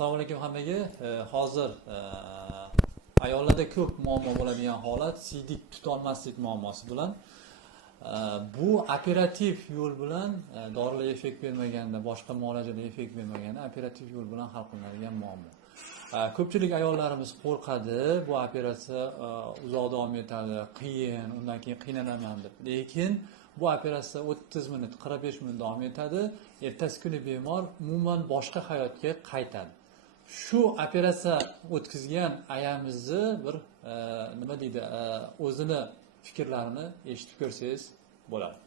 Assalomu alaykum hammaga. Hozir ayollarda ko'p muammo bo'ladigan holat siydik tutolmaslik muammosi bilan bu operativ yo'l bilan dorilar effekt bermaganda, boshqa muolajalar effekt bermaganda operativ yo'l bilan hal qilinadigan muammo. Ko'pchilik ayollarimiz qo'rqadi, bu operatsiya uzoq davom etadi, qiyin, undan keyin qiynalaman deb. Lekin bu operatsiya 30 minut, 45 minut davom etadi. Ertasi kuni bemor umuman boshqa hayotga qaytadi. Shu operatsiya o'tkazgan ayamizni bir nima deydi, o'zini fikrlarini eshitib ko'rsangiz bo'ladi.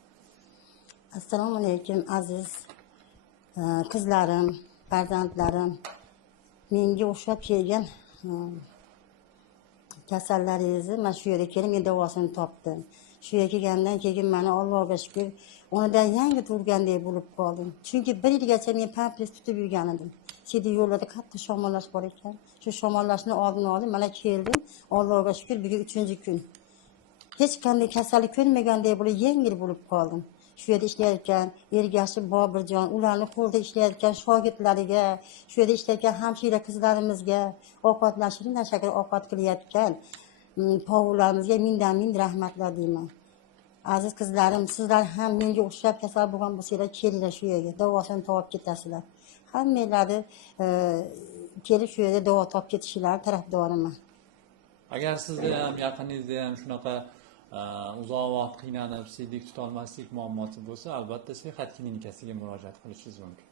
Assalomu alaykum aziz qizlarim, farzandlarim. Menga o'xshab kelgan kasallaringizni mana shu yerga kelib men davosini topdim. Shu yerga kelgandan keyin meni Allohga shukr, o'rnidan yangi tug'ilgandek bo'lib qoldim. Chunki bir yilgacha men pampers tutib yurgan edim. Siydik yo'llarda qattiq shamollash bor ekan. Shu shamollashni oldini oldim, mana keldim. Allohga shukr, bugun 3-kun. Hech qanday kasallik ko'rmagandek bo'lib yengil bo'lib qoldim. Shu yerda ishlayotgan Ergashi Bobirjon, ularning qo'lida ishlayotgan shogirdlariga, shu yerda ishlayotgan hamshira qizlarimizga, ovqatlanishni shakar ovqat qilayotgan povularimizga mindan-min rahmatlar deyman. Aziz qizlarim, sizlar ham menga o'xshab kasal bo'lgan bo'lsanglar, kelinglar shu yerga, davosini topib ketasizlar. Hammalari kelib shu yerda davo topib ketishinglarni tarafdoriman. Agar sizda ham yaqiningizda ham shunaqa uzoq vaqt qiynalib siydik tutolmaslik muammosi bo'lsa, albatta Sihat klinikasiga murojaat qilishingiz mumkin.